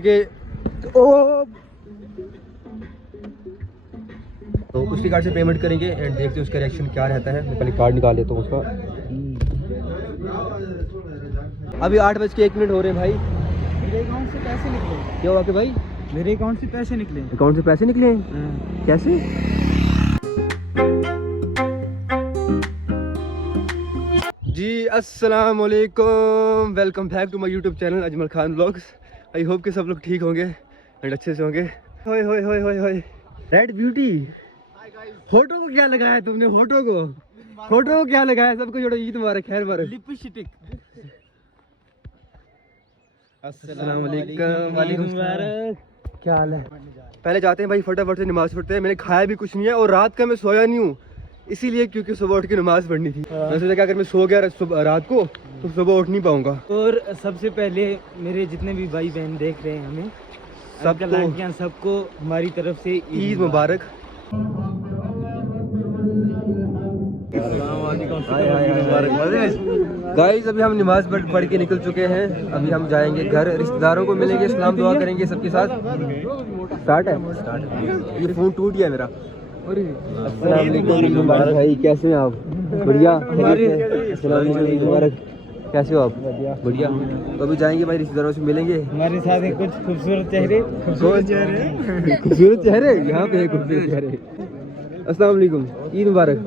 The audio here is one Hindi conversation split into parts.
के तो उसी कार्ड से पेमेंट करेंगे एंड देखते हैं उसका रिएक्शन क्या रहता है। मैं पहले कार्ड निकाल लेता हूँ उसका। अभी 8:01 हो रहे हैं भाई। मेरे अकाउंट से पैसे निकले। क्या हुआ कि भाई? मेरे अकाउंट से पैसे निकले। अकाउंट से पैसे निकले? कैसे? जी अस्सलाम वालेकुम, welcome back to my YouTube channel Ajmal Khan vlogs. I hope कि सब लोग ठीक होंगे एंड अच्छे से होंगे। होय होय होय होय होय रेड ब्यूटी, फोटो को क्या लगाया तुमने? फोटो को क्या लगाया? सबको जोड़ो। ईद मुबारक, खैर मुबारक। लिपस्टिक। अस्सलाम वालेकुम। क्या हाल है? पहले जाते हैं भाई, फटाफट से नमाज पढ़ते हैं। मैंने खाया भी कुछ नहीं है और रात का मैं सोया नहीं हूँ इसीलिए क्योंकि सुबह उठ के नमाज पढ़नी थी। मैं सोचा कि अगर मैं सो गया रात को तो सुबह उठ नहीं पाऊंगा। और सबसे पहले मेरे जितने भी भाई बहन देख रहे हैं हमें, सबको सबको हमारी तरफ से ईद मुबारक। गाइस अभी हम नमाज पढ़ के निकल चुके हैं। अभी हम जाएंगे घर, रिश्तेदारों को मिलेंगे, सलाम दुआ करेंगे सबके साथ। स्टार्ट है। ये फोन टूट गया मेरा। अस्सलाम वालेकुम मुबारक भाई, कैसे हैं आप? बढ़िया। अस्सलाम वालेकुम मुबारक, कैसे हो आप? बढ़िया। तो अभी जाएंगे भाई, रिश्तेदारों से मिलेंगे। हमारे साथ है कुछ खूबसूरत चेहरे। खूबसूरत चेहरे यहाँ पे है, खूबसूरत चेहरे। अस्सलाम वालेकुम, ईद मुबारक।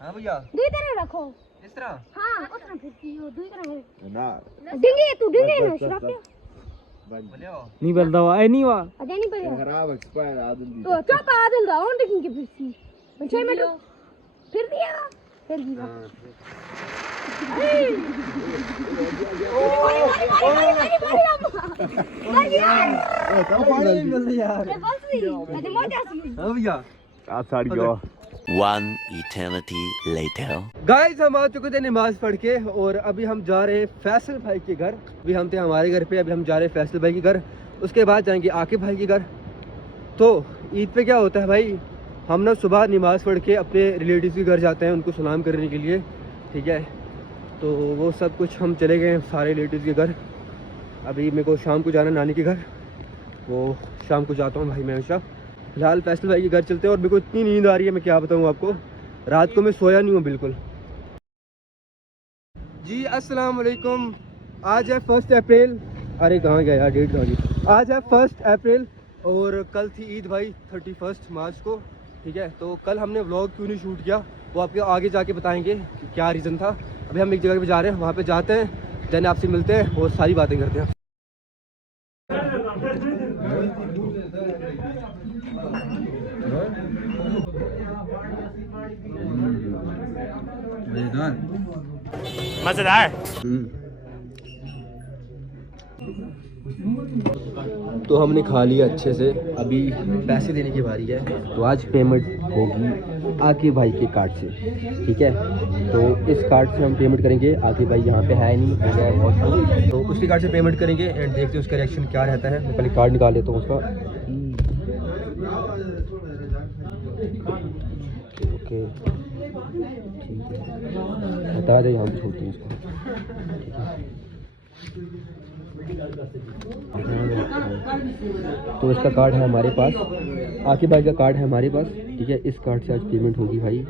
हाँ भैया, दुई तरह रखो इस तरह। हाँ उस तरह फिरती हो दुई तरह ना डिंगे तू डिंगे ना शराब नहीं बलदा हुआ है, नहीं हुआ अजय नहीं पड़ेगा खराब एक्सपायर आदल दी तो चुप आदल दा ऑन डिंगे फिरती 6 मिनट फिर दिया फिर दिया One eternity later. गाइस हम आ चुके थे नमाज पढ़ के और अभी हम जा रहे हैं फैसल भाई के घर। अभी हम थे हमारे घर पे, अभी हम जा रहे हैं फैसल भाई के घर। उसके बाद जाएंगे आकिब भाई के घर। तो ईद पे क्या होता है भाई, हम ना सुबह नमाज पढ़ के अपने रिलेटिव्स के घर जाते हैं उनको सलाम करने के लिए, ठीक है। तो वो सब कुछ हम चले गए सारे रिलेटिव्स के घर। अभी मेरे को शाम को जाना नानी के घर, वो शाम को जाता हूँ भाई मैं हमेशा। फिलहाल फैसल भाई के घर चलते हैं और मेरे को इतनी नींद आ रही है मैं क्या बताऊँ आपको। रात को मैं सोया नहीं हूँ बिल्कुल। जी अस्सलाम वालेकुम। आज है 1 अप्रैल। अरे कहाँ गया यार, डेट कहाँ गई? आज है 1 अप्रैल और कल थी ईद भाई 31 मार्च को, ठीक है। तो कल हमने व्लॉग क्यों नहीं शूट किया वो आपको आगे जाके बताएंगे कि क्या रीज़न था। अभी हम एक जगह पे जा रहे हैं, वहाँ पे जाते हैं, देन आपसे मिलते हैं और सारी बातें करते हैं। मजेदार। तो हमने खा लिया अच्छे से, अभी पैसे देने की बारी है। तो आज पेमेंट होगी आकिब भाई के कार्ड से, ठीक है। तो इस कार्ड से हम पेमेंट करेंगे। आकिब भाई यहाँ पे है नहीं, हो गया है बहुत। तो उसी कार्ड से पेमेंट करेंगे एंड देखते हैं उसका रिएक्शन क्या रहता है। मैं पहले कार्ड निकाल लेता हूँ उसका। ओके ठीक है, बता दे यहाँ पे छोड़ते हैं इसको, तो इसका कार्ड है हमारे पास, आकिब भाई का कार्ड है हमारे पास, ठीक है। इस कार्ड से आज पेमेंट होगी भाई। अभी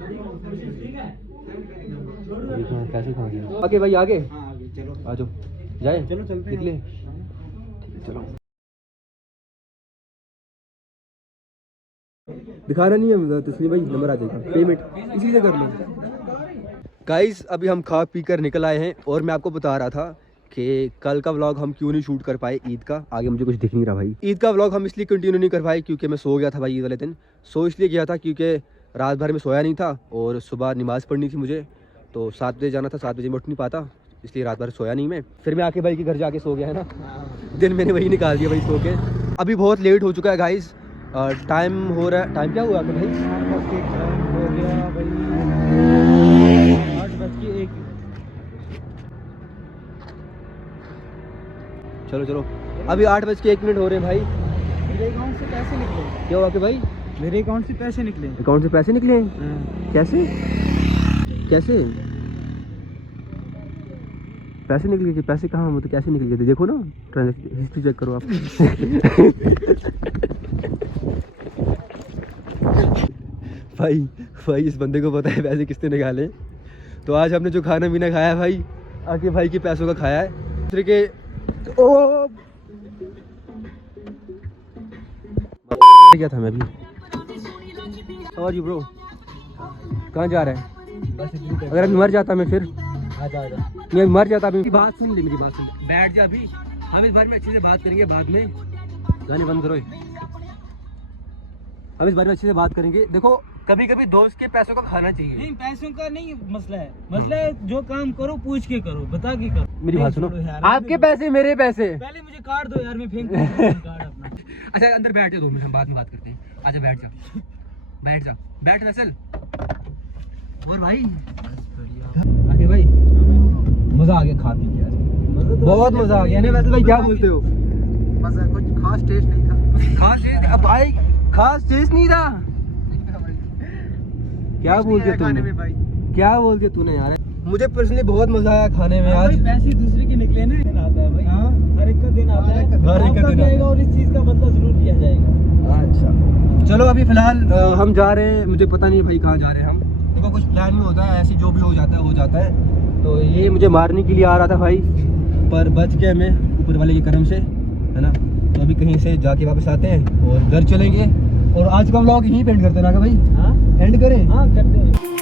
कहाँ पैसे कहाँ गए? आगे भाई आगे आ जाओ, जाए चलो चलते हैं। निकले, ठीक है चलो। दिखाना नहीं है तस्लीम भाई, नंबर आ जाएगा, पेमेंट इसी से कर लो। गाइस अभी हम खा पी कर निकल आए हैं और मैं आपको बता रहा था कि कल का व्लॉग हम क्यों नहीं शूट कर पाए ईद का। आगे मुझे कुछ दिख नहीं रहा भाई। ईद का व्लॉग हम इसलिए कंटिन्यू नहीं कर पाए क्योंकि मैं सो गया था भाई ईद वाले दिन। सो इसलिए गया था क्योंकि रात भर में सोया नहीं था और सुबह नमाज़ पढ़नी थी मुझे, तो 7 बजे जाना था, 7 बजे में उठ नहीं पाता, इसलिए रात भर सोया नहीं मैं। फिर मैं आकिब भाई के घर जाके सो गया है ना, दिन मैंने वही निकाल दिया भाई सो के। अभी बहुत लेट हो चुका है गाइस, टाइम हो रहा है, टाइम क्या हुआ भाई? 8:01। चलो चलो, अभी 8:01 हो रहे हैं भाई। मेरे अकाउंट से पैसे निकले। क्या हुआ कि भाई? मेरे अकाउंट से पैसे निकले। अकाउंट से पैसे निकले? कैसे कैसे? पैसे निकल गए? पैसे कहाँ? मतलब कैसे निकल गए थे? देखो ना, ट्रांजेक्शन हिस्ट्री चेक करो आप। भाई इस बंदे को पता है पैसे किसने निकाले। तो आज हमने जो खाना पीना खाया भाई, आके भाई के पैसों का खाया है। दूसरे के ओ क्या था मैं अभी। और यू ब्रो कहाँ जा रहा है? अगर अभी मर जाता मैं फिर मैं मर जाता अभी। बात सुन ली, मेरी बात सुन, बैठ जा अभी। हम इस बारे में अच्छे से बात करेंगे बाद में। गाने बंद करो। हम इस बारे में अच्छे से बात करेंगे। देखो कभी कभी दोस्त के पैसों का खाना चाहिए। नहीं, पैसों का नहीं मसला है, मसला है जो काम करो पूछ के करो, बता के करो। मेरी बात सुनो, आपके पैसे मेरे पैसे। पहले मुझे कार्ड दो यार, मैं फेंक दूंगा कार्ड अपना। अच्छा अंदर बैठ जा 2 मिनट, हम बाद में बात करते हैं। आजा बैठ जा बैठ नसल। और भाई आगे भाई मजा आ गया खा पी के आज। बहुत मजा आ गया ना। वैसे भाई क्या बोलते हो? मजा कुछ खास टेस्ट नहीं था। खास टेस्ट? अब भाई खास टेस्ट नहीं था। क्या बोल दिया तूने भाई? क्या बोल दिया तूने यार? मुझे पर्सनली बहुत मजा आया खाने में आज। पैसे दूसरे के निकले ना, दिन आता है भाई। हाँ, हर एक का दिन आता है, हर एक का दिन आएगा और इस चीज का बदला जरूर लिया जाएगा। अच्छा चलो अभी फिलहाल हम जा रहे हैं। मुझे पता नहीं भाई कहाँ जा रहे हैं हम। देखो कुछ प्लान नहीं होता है, ऐसे जो भी हो जाता है। तो ये मुझे मारने के लिए आ रहा था भाई, पर बच गए हमें ऊपर वाले के करम से, है ना। तो अभी कहीं से जाके वापस आते हैं और घर चलेंगे। और आज का व्लॉग यहीं पे एंड करते हैं ना भाई। हाँ एंड करें? हाँ करते हैं।